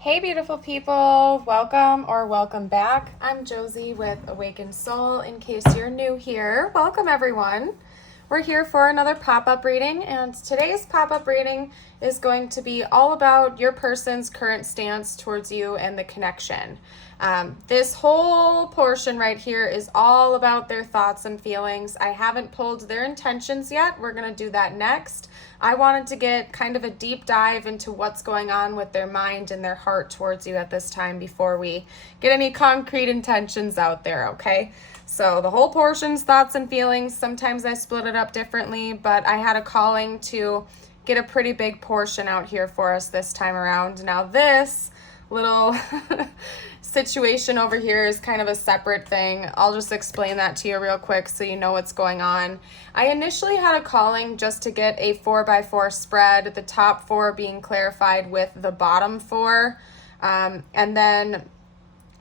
Hey, beautiful people. Welcome back. I'm Josie with Awakened Soul. In case you're new here, welcome everyone. We're here for another pop-up reading, and today's pop-up reading is going to be all about your person's current stance towards you and the connection. This whole portion right here is all about their thoughts and feelings. I haven't pulled their intentions yet. We're going to do that next. I wanted to get kind of a deep dive into what's going on with their mind and their heart towards you at this time before we get any concrete intentions out there, okay? So the whole portion's thoughts and feelings. Sometimes I split it up differently, but I had a calling to get a pretty big portion out here for us this time around. Now this little situation over here is kind of a separate thing. I'll just explain that to you real quick so you know what's going on. I initially had a calling just to get a 4x4 spread, the top 4 being clarified with the bottom 4. And then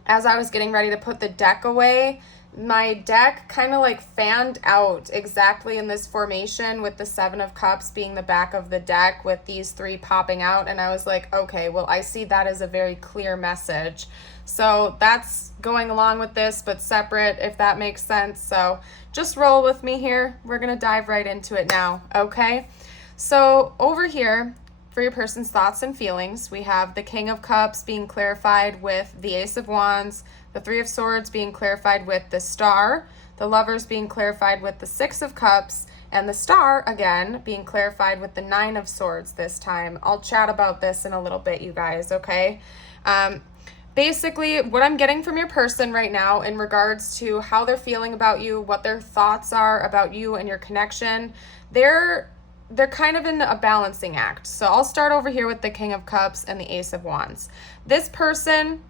as I was getting ready to put the deck away, my deck kind of like fanned out exactly in this formation with the 7 of Cups being the back of the deck with these 3 popping out. And I was like, okay, well, I see that as a very clear message. So that's going along with this, but separate, if that makes sense. So just roll with me here. We're going to dive right into it now, okay? So over here, for your person's thoughts and feelings, we have the King of Cups being clarified with the Ace of Wands, the 3 of Swords being clarified with the Star, the Lovers being clarified with the 6 of Cups, and the Star, again, being clarified with the 9 of Swords this time. I'll chat about this in a little bit, you guys, okay? Basically, what I'm getting from your person right now in regards to how they're feeling about you, what their thoughts are about you and your connection, they're kind of in a balancing act. So I'll start over here with the King of Cups and the Ace of Wands. This person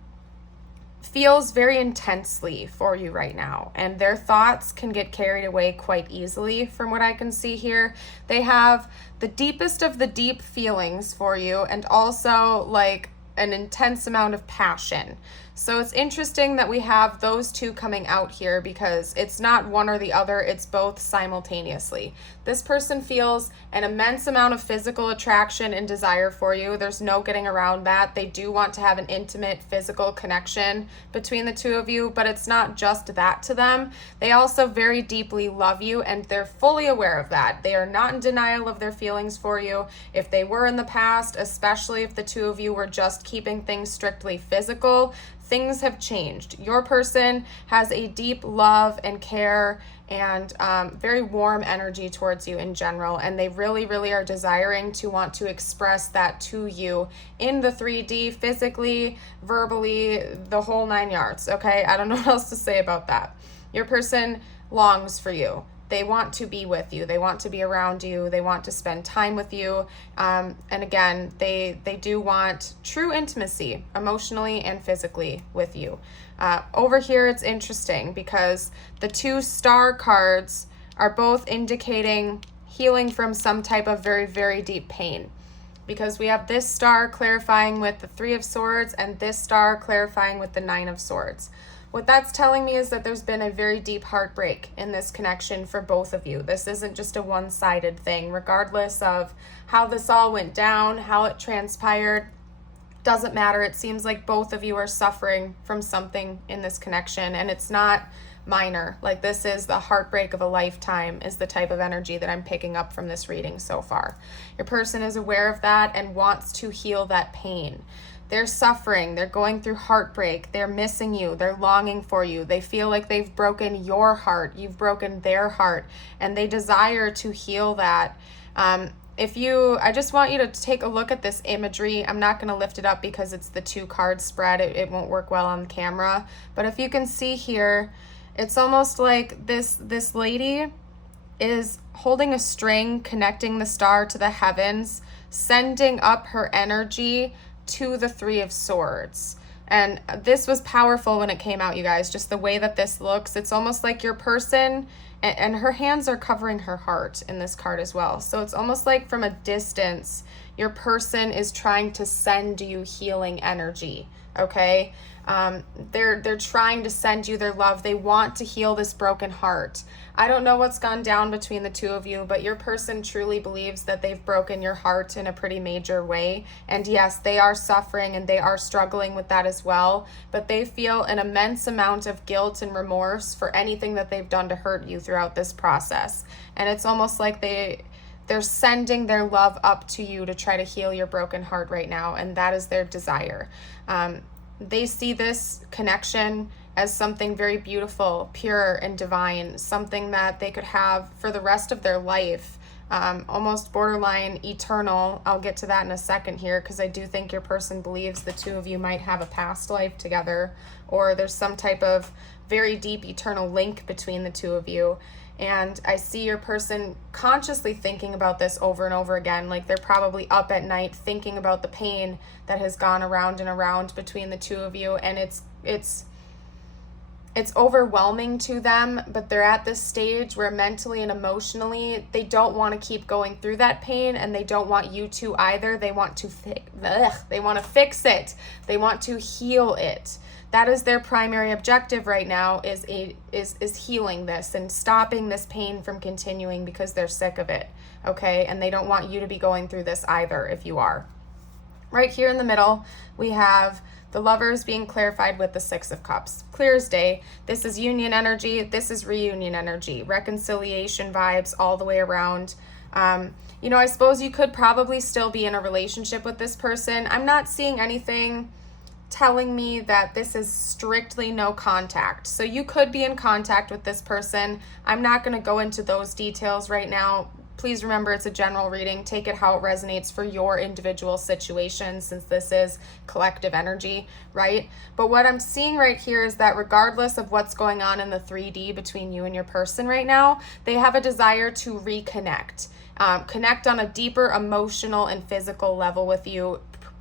feels very intensely for you right now, and their thoughts can get carried away quite easily from what I can see here. They have the deepest of the deep feelings for you, and also like an intense amount of passion. So it's interesting that we have those two coming out here because it's not one or the other, it's both simultaneously. This person feels an immense amount of physical attraction and desire for you. There's no getting around that. They do want to have an intimate physical connection between the two of you, but it's not just that to them. They also very deeply love you, and they're fully aware of that. They are not in denial of their feelings for you. If they were in the past, especially if the two of you were just keeping things strictly physical, things have changed. Your person has a deep love and care and very warm energy towards you in general, and they really, really are desiring to want to express that to you in the 3D, physically, verbally, the whole 9 yards, okay? I don't know what else to say about that. Your person longs for you. They want to be with you. They want to be around you. They want to spend time with you. And again, they do want true intimacy, emotionally and physically with you. Over here, it's interesting because the 2 star cards are both indicating healing from some type of very, very deep pain. Because we have this star clarifying with the 3 of Swords and this star clarifying with the 9 of Swords. What that's telling me is that there's been a very deep heartbreak in this connection for both of you. This isn't just a one-sided thing. Regardless of how this all went down, how it transpired, doesn't matter. It seems like both of you are suffering from something in this connection, and it's not minor. Like, this is the heartbreak of a lifetime is the type of energy that I'm picking up from this reading so far. Your person is aware of that and wants to heal that pain. They're suffering, they're going through heartbreak, they're missing you, they're longing for you, they feel like they've broken your heart, you've broken their heart, and they desire to heal that. I just want you to take a look at this imagery. I'm not going to lift it up because it's the 2 card spread, it won't work well on camera, but if you can see here, it's almost like this lady is holding a string, connecting the star to the heavens, sending up her energy to the 3 of Swords. And this was powerful when it came out, you guys, just the way that this looks. It's almost like your person, and her hands are covering her heart in this card as well. So it's almost like from a distance, your person is trying to send you healing energy, okay? They're trying to send you their love. They want to heal this broken heart. I don't know what's gone down between the two of you, but your person truly believes that they've broken your heart in a pretty major way. And yes, they are suffering and they are struggling with that as well, but they feel an immense amount of guilt and remorse for anything that they've done to hurt you throughout this process. And it's almost like they're sending their love up to you to try to heal your broken heart right now, and that is their desire. They see this connection as something very beautiful, pure, and divine, something that they could have for the rest of their life, almost borderline eternal. I'll get to that in a second here, because I do think your person believes the two of you might have a past life together, or there's some type of very deep eternal link between the two of you. And I see your person consciously thinking about this over and over again. Like they're probably up at night thinking about the pain that has gone around and around between the two of you. And it's overwhelming to them, but they're at this stage where mentally and emotionally, they don't want to keep going through that pain, and they don't want you to either. They want to they want to fix it. They want to heal it. That is their primary objective right now, is healing this and stopping this pain from continuing, because they're sick of it, okay? And they don't want you to be going through this either if you are. Right here in the middle, we have the Lovers being clarified with the Six of Cups. Clear as day. This is union energy. This is reunion energy. Reconciliation vibes all the way around. I suppose you could probably still be in a relationship with this person. I'm not seeing anything telling me that this is strictly no contact. So you could be in contact with this person. I'm not going to go into those details right now. Please remember, it's a general reading. Take it how it resonates for your individual situation, since this is collective energy, right? But what I'm seeing right here is that regardless of what's going on in the 3D between you and your person right now, they have a desire to reconnect, connect on a deeper emotional and physical level with you,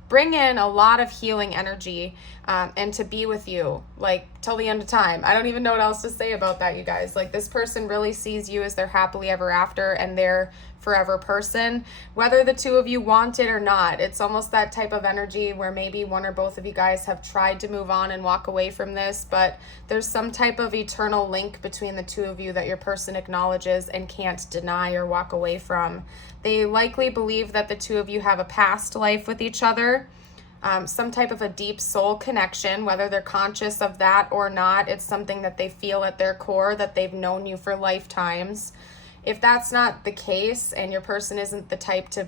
bring in a lot of healing energy, and to be with you like till the end of time. I don't even know what else to say about that, you guys. Like, this person really sees you as their happily ever after and their forever person, whether the two of you want it or not. It's almost that type of energy where maybe one or both of you guys have tried to move on and walk away from this, but there's some type of eternal link between the two of you that your person acknowledges and can't deny or walk away from. They likely believe that the two of you have a past life with each other, some type of a deep soul connection, whether they're conscious of that or not. It's something that they feel at their core, that they've known you for lifetimes. If that's not the case, and your person isn't the type to,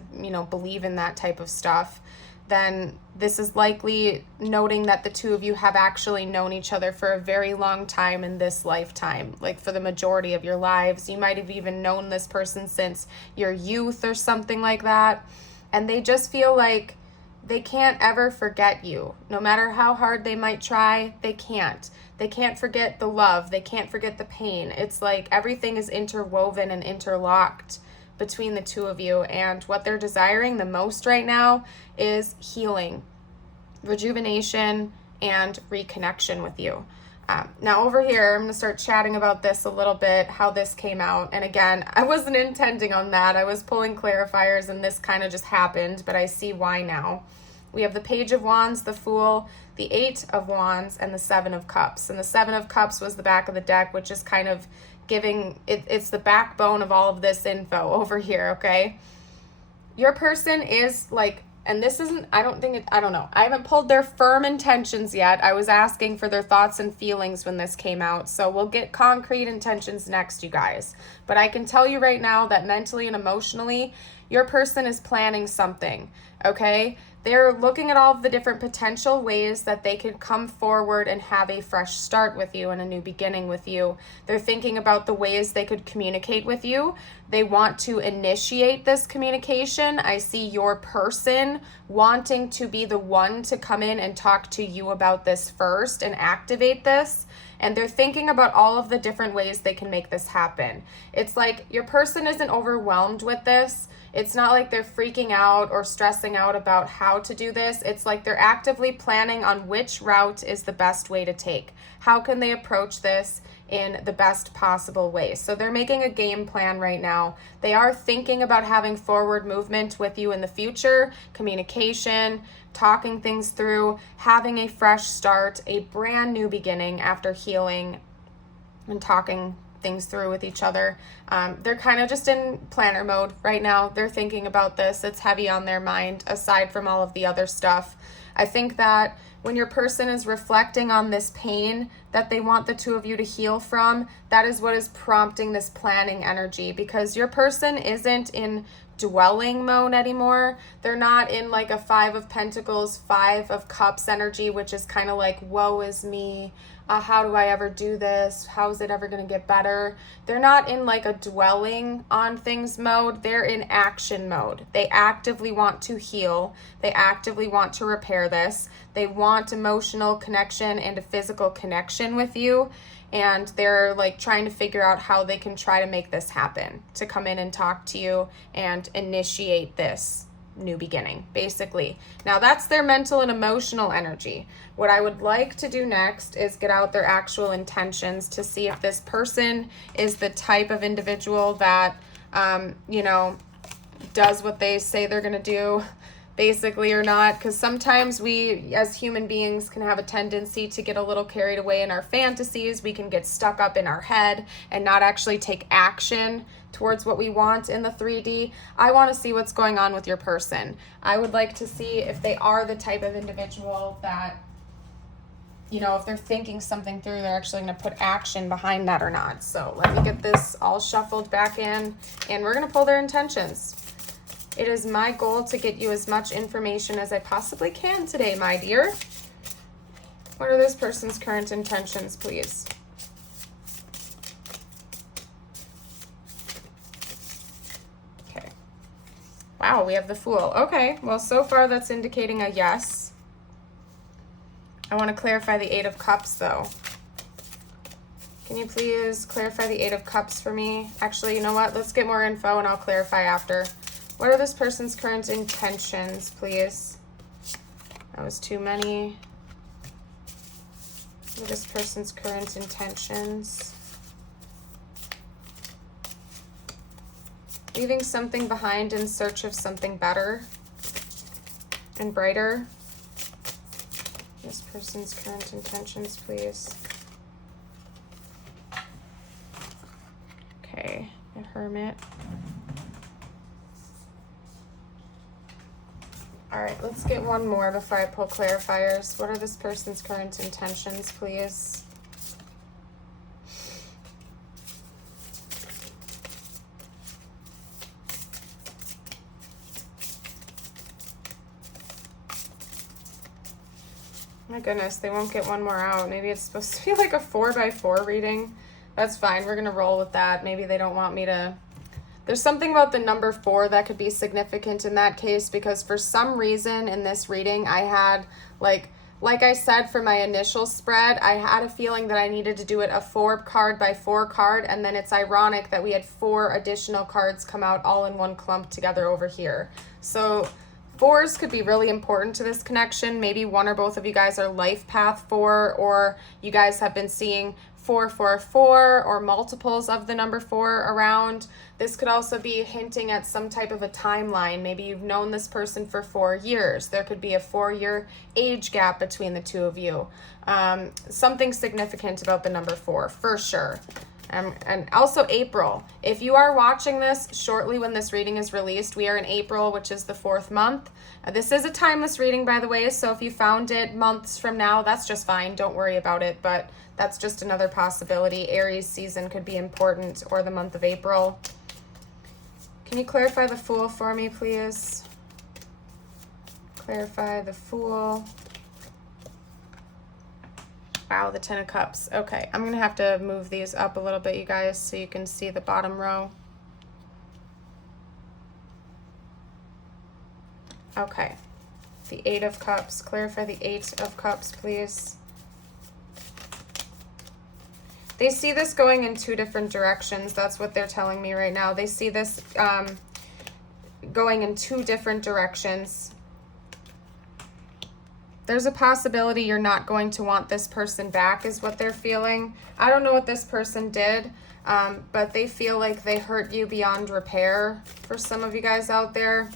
believe in that type of stuff, then this is likely noting that the two of you have actually known each other for a very long time in this lifetime, like for the majority of your lives. You might have even known this person since your youth or something like that, and they just feel like they can't ever forget you. No matter how hard they might try, they can't. They can't forget the love. They can't forget the pain. It's like everything is interwoven and interlocked between the two of you, and what they're desiring the most right now is healing, rejuvenation, and reconnection with you. Now over here, I'm going to start chatting about this a little bit, how this came out. And again, I wasn't intending on that. I was pulling clarifiers and this kind of just happened, but I see why now. We have the Page of Wands, the Fool, the Eight of Wands, and the Seven of Cups. And the Seven of Cups was the back of the deck, which is kind of giving, it's the backbone of all of this info over here, okay? Your person is like, and this isn't, I don't know. I haven't pulled their firm intentions yet. I was asking for their thoughts and feelings when this came out. So we'll get concrete intentions next, you guys. But I can tell you right now that mentally and emotionally, your person is planning something, okay? They're looking at all of the different potential ways that they could come forward and have a fresh start with you and a new beginning with you. They're thinking about the ways they could communicate with you. They want to initiate this communication. I see your person wanting to be the one to come in and talk to you about this first and activate this. And they're thinking about all of the different ways they can make this happen. It's like your person isn't overwhelmed with this. It's not like they're freaking out or stressing out about how to do this. It's like they're actively planning on which route is the best way to take. How can they approach this in the best possible way. So they're making a game plan right now. They are thinking about having forward movement with you in the future, communication, talking things through, having a fresh start, a brand new beginning after healing and talking things through with each other. They're kind of just in planner mode right now. They're thinking about this. It's heavy on their mind aside from all of the other stuff. I think that when your person is reflecting on this pain that they want the two of you to heal from, that is what is prompting this planning energy, because your person isn't in dwelling mode anymore. They're not in like a 5 of Pentacles, 5 of Cups energy, which is kind of like, woe is me. How do I ever do this? How is it ever going to get better? They're not in like a dwelling on things mode. They're in action mode. They actively want to heal. They actively want to repair this. They want emotional connection and a physical connection with you. And they're like trying to figure out how they can try to make this happen, to come in and talk to you and initiate this new beginning, basically. Now that's their mental and emotional energy. What I would like to do next is get out their actual intentions to see if this person is the type of individual that, does what they say they're going to do, basically, or not. Because sometimes we as human beings can have a tendency to get a little carried away in our fantasies. We can get stuck up in our head and not actually take action towards what we want in the 3D. I want to see what's going on with your person. I would like to see if they are the type of individual that, if they're thinking something through, they're actually going to put action behind that or not. So let me get this all shuffled back in, and we're going to pull their intentions. It is my goal to get you as much information as I possibly can today, my dear. What are this person's current intentions, please? Okay. Wow, we have the Fool. Okay, well, so far that's indicating a yes. I want to clarify the 8 of Cups, though. Can you please clarify the 8 of Cups for me? Actually, you know what? Let's get more info and I'll clarify after. What are this person's current intentions, please? That was too many. What are this person's current intentions? Leaving something behind in search of something better and brighter. This person's current intentions, please. Okay, a Hermit. All right, let's get one more before I pull clarifiers. What are this person's current intentions, please? My goodness, they won't get one more out. Maybe it's supposed to be like a 4x4 reading. That's fine. We're going to roll with that. Maybe they don't want me to... There's something about the number 4 that could be significant in that case, because for some reason in this reading, I had, like I said, for my initial spread, I had a feeling that I needed to do it a 4 card by 4 card, and then it's ironic that we had 4 additional cards come out all in one clump together over here. So 4s could be really important to this connection. Maybe one or both of you guys are life path 4, or you guys have been seeing 444 or multiples of the number 4 around. This could also be hinting at some type of a timeline. Maybe you've known this person for 4 years. There could be a 4-year age gap between the two of you. Something significant about the number 4, for sure. And also April. If you are watching this shortly when this reading is released, we are in April, which is the 4th month. This is a timeless reading, by the way, so if you found it months from now, that's just fine. Don't worry about it, but that's just another possibility. Aries season could be important, or the month of April. Can you clarify the Fool for me, please? Clarify the Fool. Wow, the 10 of Cups. Okay, I'm going to have to move these up a little bit, you guys, so you can see the bottom row. Okay, the 8 of Cups. Clarify the 8 of Cups, please. They see this going in 2 different directions. That's what they're telling me right now. They see this going in 2 different directions. There's a possibility you're not going to want this person back is what they're feeling. I don't know what this person did, but they feel like they hurt you beyond repair for some of you guys out there.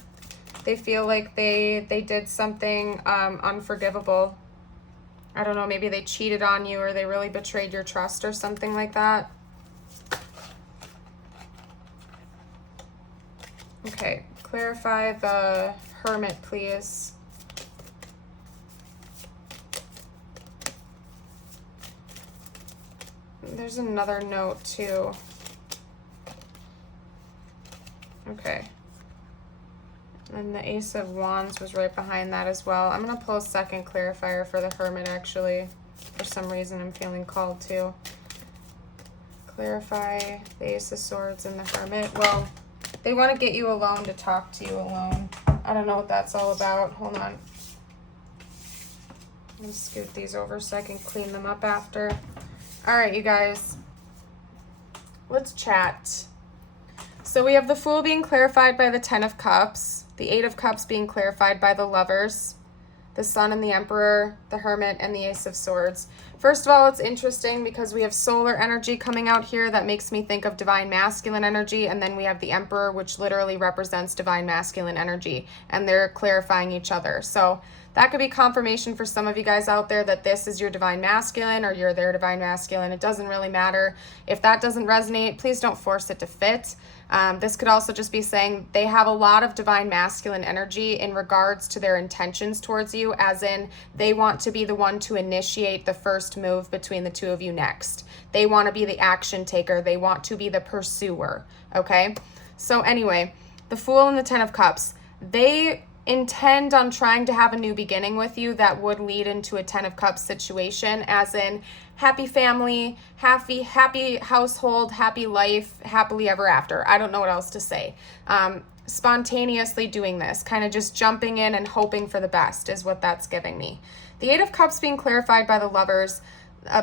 They feel like they did something unforgivable. I don't know, maybe they cheated on you or they really betrayed your trust or something like that. Okay, clarify the Hermit, please. There's another note too. Okay. And the Ace of Wands was right behind that as well. I'm going to pull a second clarifier for the Hermit, actually. For some reason, I'm feeling called to. Clarify the Ace of Swords and the Hermit. Well, they want to get you alone to talk to you alone. I don't know what that's all about. Hold on. Let me scoot these over so I can clean them up after. All right, you guys. Let's chat. So we have the Fool being clarified by the Ten of Cups, the Eight of Cups being clarified by the Lovers, the Sun and the Emperor, the Hermit, and the Ace of Swords. First of all, it's interesting because we have solar energy coming out here that makes me think of divine masculine energy, and then we have the Emperor, which literally represents divine masculine energy, and they're clarifying each other. So that could be confirmation for some of you guys out there that this is your divine masculine or you're their divine masculine. It doesn't really matter. If that doesn't resonate, please don't force it to fit. This could also just be saying they have a lot of divine masculine energy in regards to their intentions towards you, as in they want to be the one to initiate the first move between the two of you next. They want to be the action taker. They want to be the pursuer. Okay? So anyway, the Fool and the Ten of Cups, they intend on trying to have a new beginning with you that would lead into a Ten of Cups situation, as in happy family, happy household, happy life, happily ever after. I don't know what else to say. Spontaneously doing this, kind of just jumping in and hoping for the best is what that's giving me. The Eight of Cups being clarified by the Lovers.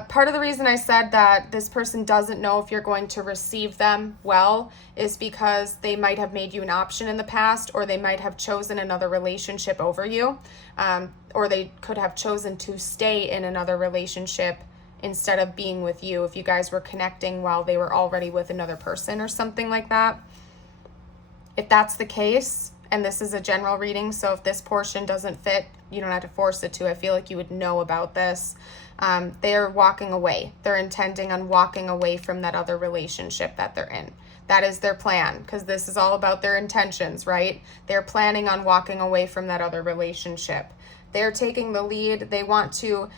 Part of the reason I said that this person doesn't know if you're going to receive them well is because they might have made you an option in the past, or they might have chosen another relationship over you, or they could have chosen to stay in another relationship instead of being with you if you guys were connecting while they were already with another person or something like that. If that's the case, and this is a general reading, so if this portion doesn't fit, you don't have to force it to. I feel like you would know about this. They're walking away. They're intending on walking away from that other relationship that they're in. That is their plan, because this is all about their intentions, right? They're planning on walking away from that other relationship. They're taking the lead. They want to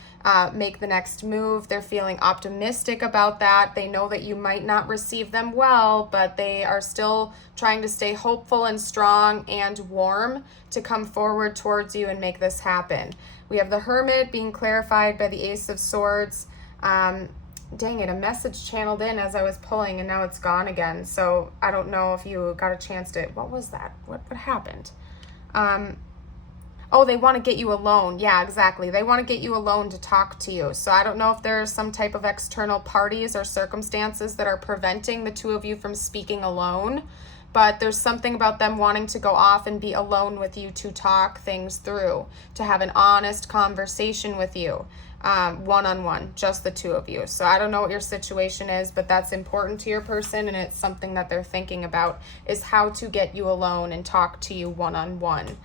make the next move. They're feeling optimistic about that. They know that you might not receive them well, but they are still trying to stay hopeful and strong and warm to come forward towards you and make this happen. We have the Hermit being clarified by the Ace of Swords. Dang it, a message channeled in as I was pulling and now it's gone again. So I don't know if you got a chance to, what was that? What happened? Oh, they want to get you alone. Yeah, exactly. They want to get you alone to talk to you. So I don't know if there's some type of external parties or circumstances that are preventing the two of you from speaking alone, but there's something about them wanting to go off and be alone with you to talk things through, to have an honest conversation with you, one-on-one, just the two of you. So I don't know what your situation is, but that's important to your person, and it's something that they're thinking about, is how to get you alone and talk to you one-on-one.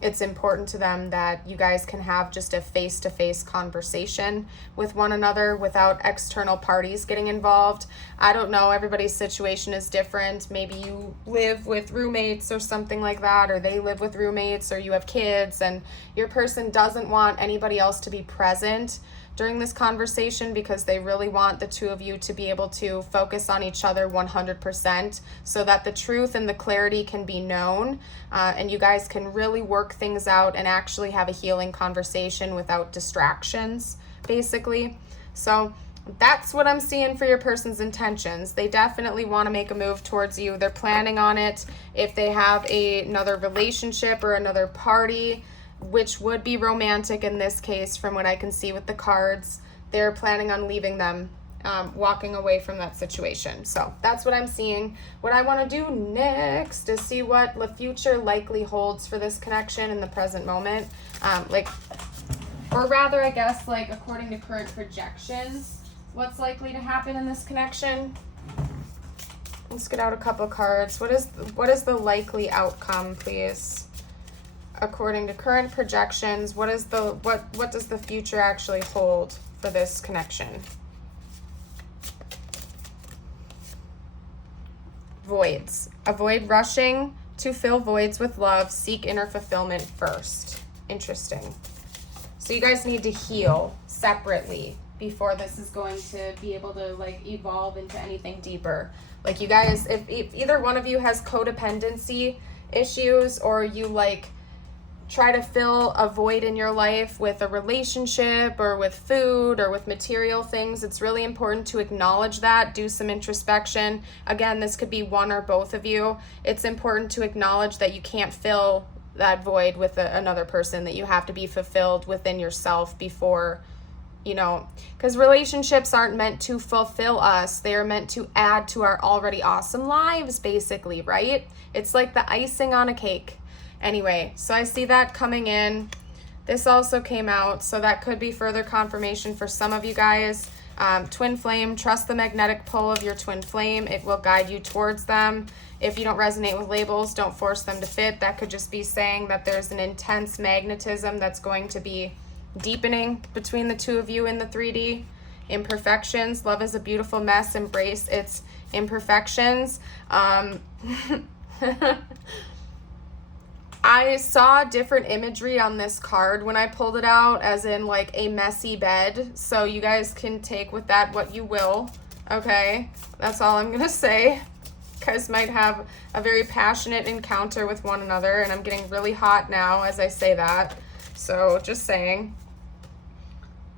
It's important to them that you guys can have just a face-to-face conversation with one another without external parties getting involved. I don't know, everybody's situation is different. Maybe you live with roommates or something like that, or they live with roommates, or you have kids, and your person doesn't want anybody else to be present during this conversation because they really want the two of you to be able to focus on each other 100% so that the truth and the clarity can be known, and you guys can really work things out and actually have a healing conversation without distractions, basically. So that's what I'm seeing for your person's intentions. They definitely want to make a move towards you. They're planning on it. If they have another relationship or another party, which would be romantic in this case from what I can see with the cards, they're planning on leaving them, walking away from that situation. So that's what I'm seeing. What I want to do next is see what the future likely holds for this connection in the present moment. Like Or rather, I guess, like according to current projections, what's likely to happen in this connection? Let's get out a couple cards. What is the likely outcome, please? According to current projections, what does the future actually hold for this connection? Voids. Avoid rushing to fill voids with love. Seek inner fulfillment first. Interesting. So you guys need to heal separately before this is going to be able to like evolve into anything deeper. Like you guys, if either one of you has codependency issues, or you like try to fill a void in your life with a relationship or with food or with material things, it's really important to acknowledge that, do some introspection. Again, this could be one or both of you. It's important to acknowledge that you can't fill that void with another person, that you have to be fulfilled within yourself before, you know, because relationships aren't meant to fulfill us. They are meant to add to our already awesome lives, basically, right? It's like the icing on a cake. Anyway, so I see that coming in. This also came out, so that could be further confirmation for some of you guys. Twin flame, trust the magnetic pull of your twin flame. It will guide you towards them. If you don't resonate with labels, don't force them to fit. That could just be saying that there's an intense magnetism that's going to be deepening between the two of you in the 3D. Imperfections, love is a beautiful mess. Embrace its imperfections. I saw different imagery on this card when I pulled it out, as in like a messy bed. So you guys can take with that what you will. Okay, that's all I'm gonna say. You guys might have a very passionate encounter with one another, and I'm getting really hot now as I say that. So just saying.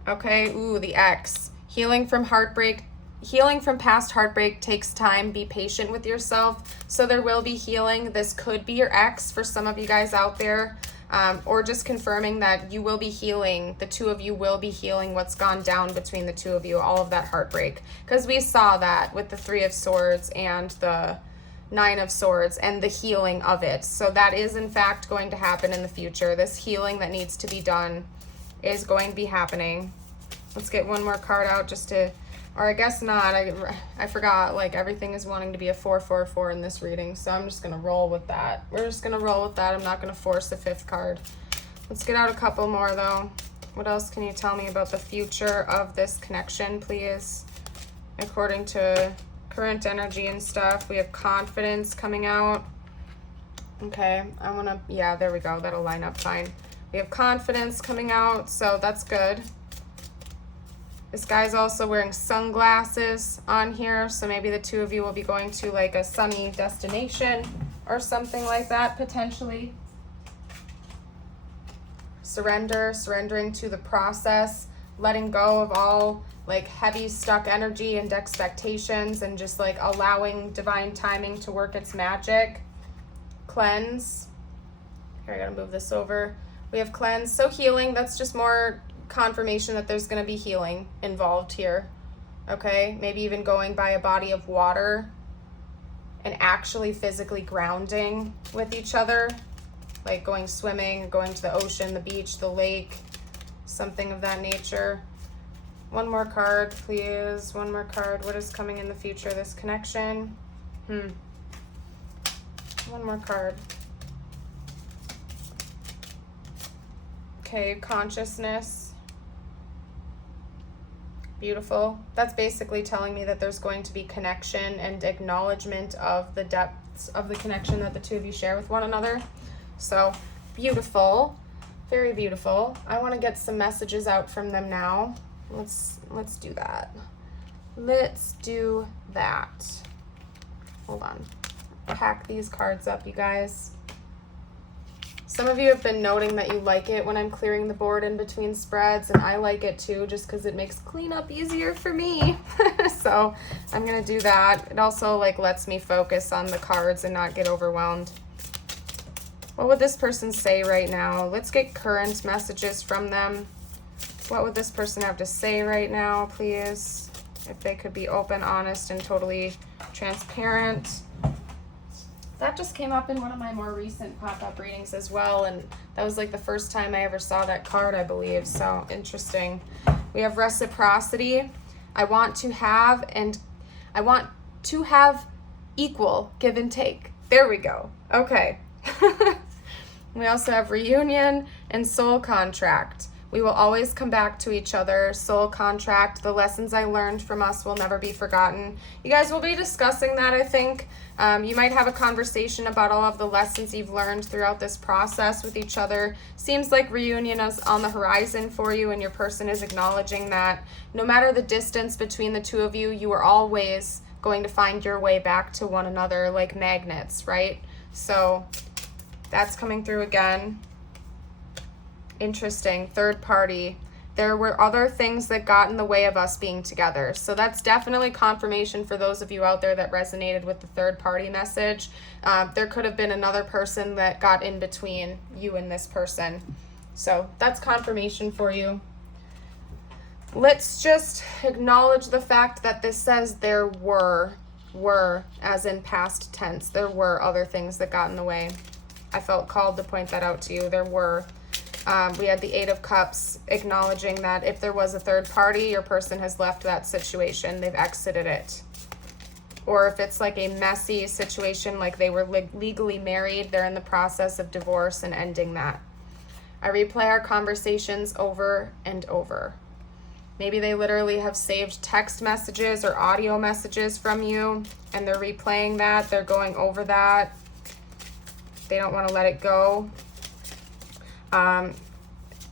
Okay, ooh, the X. Healing from heartbreak. Healing from past heartbreak takes time. Be patient with yourself. So there will be healing. This could be your ex for some of you guys out there, or just confirming that you will be healing. The two of you will be healing what's gone down between the two of you, all of that heartbreak. Because we saw that with the 3 of Swords and the 9 of Swords and the healing of it. So that is in fact going to happen in the future. This healing that needs to be done is going to be happening. Let's get one more card out just to... Or I guess not. I forgot, like, everything is wanting to be a 444 in this reading, so I'm just going to roll with that. We're just going to roll with that. I'm not going to force the 5th card. Let's get out a couple more, though. What else can you tell me about the future of this connection, please? According to current energy and stuff, we have confidence coming out. Okay, I want to... Yeah, there we go. That'll line up fine. We have confidence coming out, so that's good. This guy's also wearing sunglasses on here, so maybe the two of you will be going to like a sunny destination or something like that, potentially. Surrendering to the process, letting go of all like heavy stuck energy and expectations, and just like allowing divine timing to work its magic. Cleanse. Here, I gotta move this over. We have cleanse, so healing, that's just more confirmation that there's going to be healing involved here. Okay, maybe even going by a body of water and actually physically grounding with each other, like going swimming, going to the ocean, the beach, the lake, something of that nature. One more card, please. One more card. What is coming in the future? This connection. One more card. Okay, consciousness. Beautiful. That's basically telling me that there's going to be connection and acknowledgement of the depths of the connection that the two of you share with one another. So beautiful, very beautiful. I want to get some messages out from them now. Let's do that. Let's do that. Hold on. Pack these cards up, you guys. Some of you have been noting that you like it when I'm clearing the board in between spreads, and I like it too, just because it makes cleanup easier for me. So I'm going to do that. It also like lets me focus on the cards and not get overwhelmed. What would this person say right now? Let's get current messages from them. What would this person have to say right now, please? If they could be open, honest, and totally transparent. That just came up in one of my more recent pop-up readings as well, and that was like the first time I ever saw that card, I believe, so interesting. We have reciprocity. I want to have equal give and take. There we go. Okay. We also have reunion and soul contract. We will always come back to each other. Soul contract. The lessons I learned from us will never be forgotten. You guys will be discussing that, I think. You might have a conversation about all of the lessons you've learned throughout this process with each other. Seems like reunion is on the horizon for you, and your person is acknowledging that no matter the distance between the two of you, you are always going to find your way back to one another like magnets, right? So that's coming through again. Interesting. Third party. There were other things that got in the way of us being together. So that's definitely confirmation for those of you out there that resonated with the third party message. There could have been another person that got in between you and this person. So that's confirmation for you. Let's just acknowledge the fact that this says there were as in past tense. There were other things that got in the way. I felt called to point that out to you. There were. We had the 8 of Cups acknowledging that if there was a third party, your person has left that situation. They've exited it. Or if it's like a messy situation, like they were legally married, they're in the process of divorce and ending that. I replay our conversations over and over. Maybe they literally have saved text messages or audio messages from you, and they're replaying that. They're going over that. They don't want to let it go.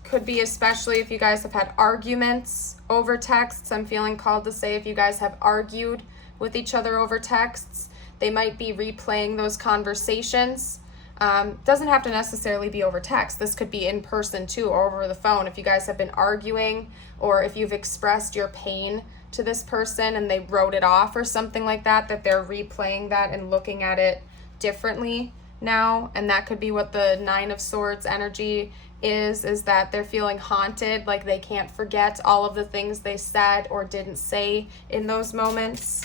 Could be especially if you guys have had arguments over texts. I'm feeling called to say if you guys have argued with each other over texts, they might be replaying those conversations. Doesn't have to necessarily be over text. This could be in person too, or over the phone. If you guys have been arguing, or if you've expressed your pain to this person and they wrote it off or something like that, that they're replaying that and looking at it differently now. And that could be what the 9 of Swords energy is that they're feeling haunted, like they can't forget all of the things they said or didn't say in those moments.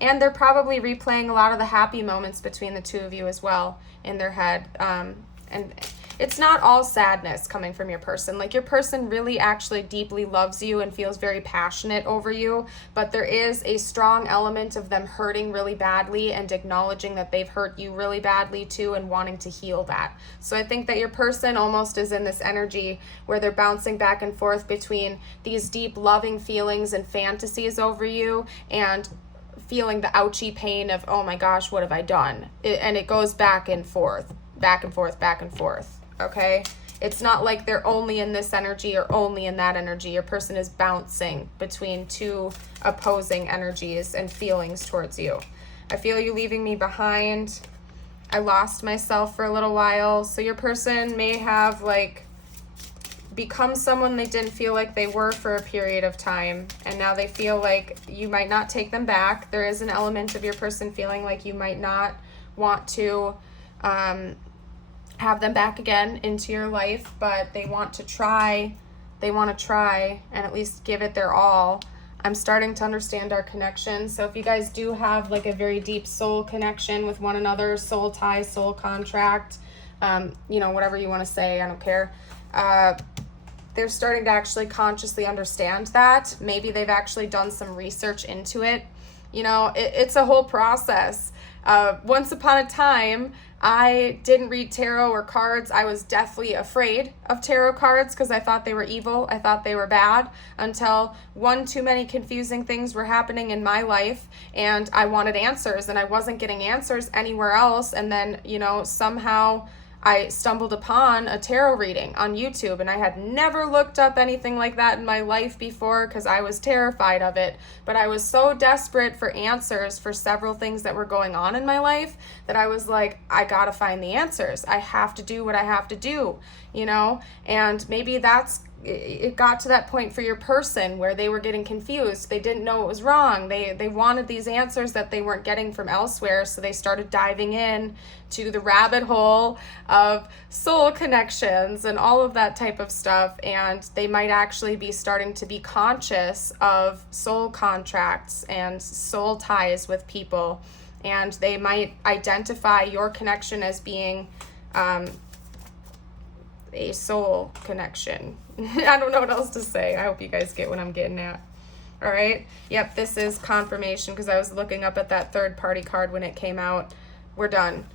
And they're probably replaying a lot of the happy moments between the two of you as well in their head. And it's not all sadness coming from your person. Like your person really actually deeply loves you and feels very passionate over you, but there is a strong element of them hurting really badly and acknowledging that they've hurt you really badly too and wanting to heal that. So I think that your person almost is in this energy where they're bouncing back and forth between these deep loving feelings and fantasies over you and feeling the ouchy pain of, oh my gosh, what have I done? And it goes back and forth, back and forth, back and forth. Okay? It's not like they're only in this energy or only in that energy. Your person is bouncing between two opposing energies and feelings towards you. I feel you leaving me behind. I lost myself for a little while. So your person may have like become someone they didn't feel like they were for a period of time, and now they feel like you might not take them back. There is an element of your person feeling like you might not want to have them back again into your life, but they want to try and at least give it their all. I'm starting to understand our connection. So if you guys do have like a very deep soul connection with one another, soul tie, soul contract, whatever you want to say, I don't care. They're starting to actually consciously understand that. Maybe they've actually done some research into it. It's a whole process. Once upon a time, I didn't read tarot or cards. I was deathly afraid of tarot cards because I thought they were evil. I thought they were bad until too many confusing things were happening in my life and I wanted answers and I wasn't getting answers anywhere else. And then, somehow I stumbled upon a tarot reading on YouTube, and I had never looked up anything like that in my life before because I was terrified of it. But I was so desperate for answers for several things that were going on in my life that I was like, I gotta find the answers. I have to do what I have to do, and maybe it got to that point for your person where they were getting confused. They didn't know what was wrong. They wanted these answers that they weren't getting from elsewhere, so they started diving in to the rabbit hole of soul connections and all of that type of stuff, and they might actually be starting to be conscious of soul contracts and soul ties with people. and they might identify your connection as being a soul connection. I don't know what else to say. I hope you guys get what I'm getting at. All right. Yep, this is confirmation because I was looking up at that third party card when it came out. We're done.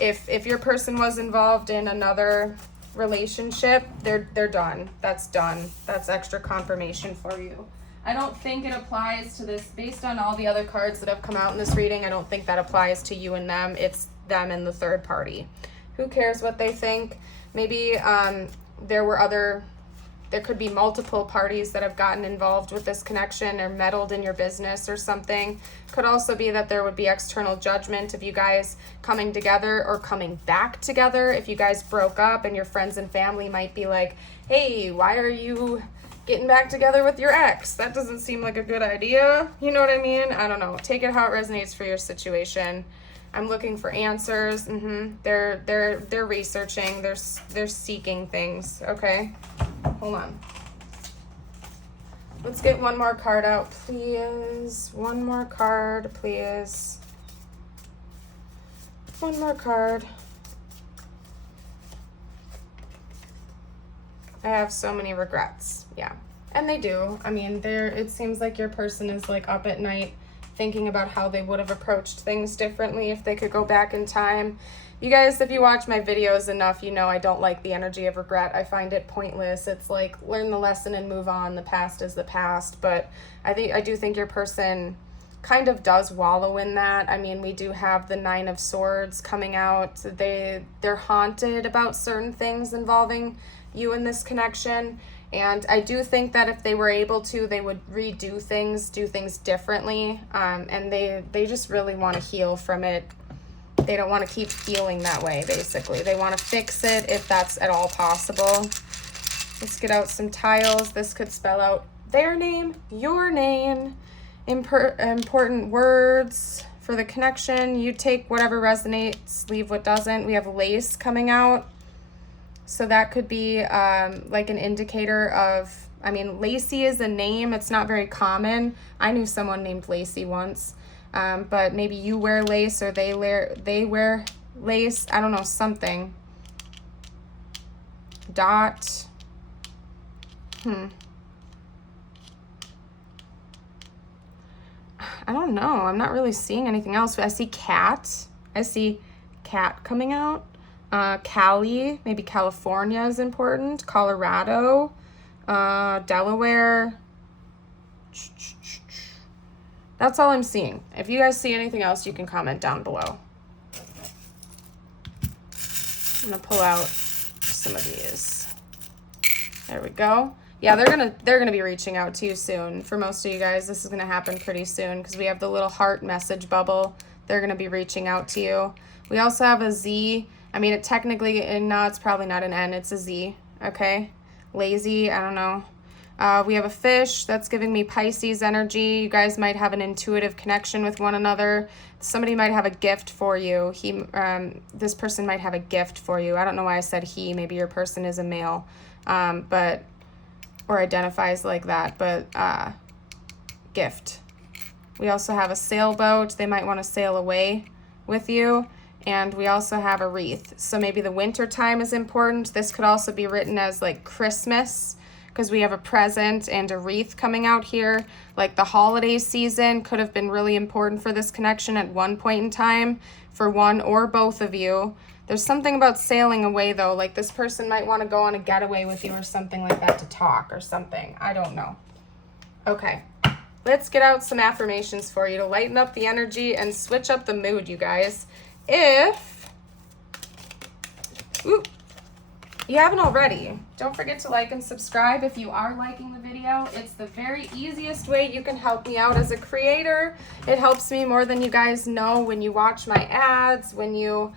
If your person was involved in another relationship, they're done. That's done. That's extra confirmation for you. I don't think it applies to this based on all the other cards that have come out in this reading. I don't think that applies to you and them. It's them and the third party. Who cares what they think? Maybe there could be multiple parties that have gotten involved with this connection or meddled in your business or something. Could also be that there would be external judgment of you guys coming together or coming back together. If you guys broke up, and your friends and family might be like, hey, why are you getting back together with your ex? That doesn't seem like a good idea. You know what I mean? I don't know. Take it how it resonates for your situation. I'm looking for answers. They're researching. They're seeking things. Okay. Hold on. Let's get one more card out, please. One more card, please. One more card. I have so many regrets. Yeah. And they do. I mean, it seems like your person is like up at night thinking about how they would have approached things differently if they could go back in time. You guys, if you watch my videos enough, you know I don't like the energy of regret. I find it pointless. It's like, learn the lesson and move on. The past is the past. But I do think your person kind of does wallow in that. I mean, we do have the Nine of Swords coming out. They're haunted about certain things involving you in this connection. And I do think that if they were able to, they would redo things, do things differently. And they just really want to heal from it. They don't want to keep feeling that way, basically. They want to fix it if that's at all possible. Let's get out some tiles. This could spell out their name, your name, important words for the connection. You take whatever resonates, leave what doesn't. We have lace coming out. So that could be like an indicator of, I mean, Lacey is a name. It's not very common. I knew someone named Lacey once. But maybe you wear lace or they wear lace. I don't know, something. Dot. I don't know. I'm not really seeing anything else. I see cat. I see cat coming out. Cali, maybe California is important. Colorado, Delaware. That's all I'm seeing. If you guys see anything else, you can comment down below. I'm gonna pull out some of these. There we go. Yeah, they're gonna be reaching out to you soon. For most of you guys, this is gonna happen pretty soon because we have the little heart message bubble. They're gonna be reaching out to you. We also have a Z. I mean, it technically, no, it's probably not an N, it's a Z, okay? Lazy, I don't know. We have a fish that's giving me Pisces energy. You guys might have an intuitive connection with one another. Somebody might have a gift for you. This person might have a gift for you. I don't know why I said he. Maybe your person is a male, or identifies like that, but gift. We also have a sailboat. They might want to sail away with you. And we also have a wreath. So maybe the winter time is important. This could also be written as like Christmas, because we have a present and a wreath coming out here. Like the holiday season could have been really important for this connection at one point in time for one or both of you. There's something about sailing away though. Like this person might want to go on a getaway with you or something like that to talk or something. I don't know. Okay. Let's get out some affirmations for you to lighten up the energy and switch up the mood, you guys. If you haven't already, don't forget to like and subscribe if you are liking the video. It's the very easiest way you can help me out as a creator. It helps me more than you guys know when you watch my ads, when you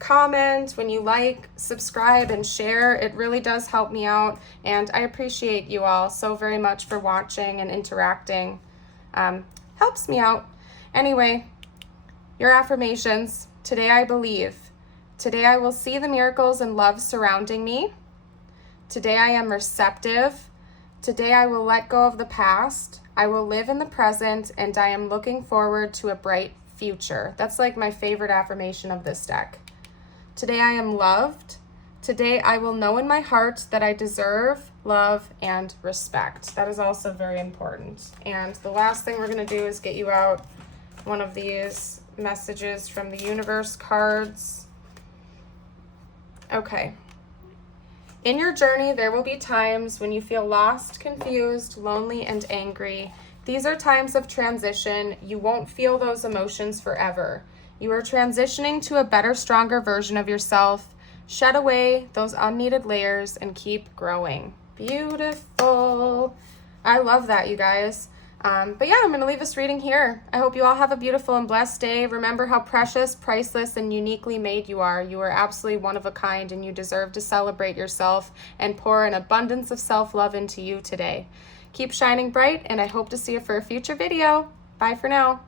comment, when you like, subscribe, and share. It really does help me out, and I appreciate you all so very much for watching and interacting. Helps me out. Anyway, your affirmations. Today I believe. Today I will see the miracles and love surrounding me. Today I am receptive. Today I will let go of the past. I will live in the present, and I am looking forward to a bright future. That's like my favorite affirmation of this deck. Today I am loved. Today I will know in my heart that I deserve love and respect. That is also very important. And the last thing we're going to do is get you out one of these messages from the universe cards. Okay. In your journey, there will be times when you feel lost, confused, lonely, and angry. These are times of transition. You won't feel those emotions forever. You are transitioning to a better, stronger version of yourself. Shed away those unneeded layers and keep growing. Beautiful. I love that, you guys. But yeah, I'm going to leave this reading here. I hope you all have a beautiful and blessed day. Remember how precious, priceless, and uniquely made you are. You are absolutely one of a kind, and you deserve to celebrate yourself and pour an abundance of self-love into you today. Keep shining bright, and I hope to see you for a future video. Bye for now.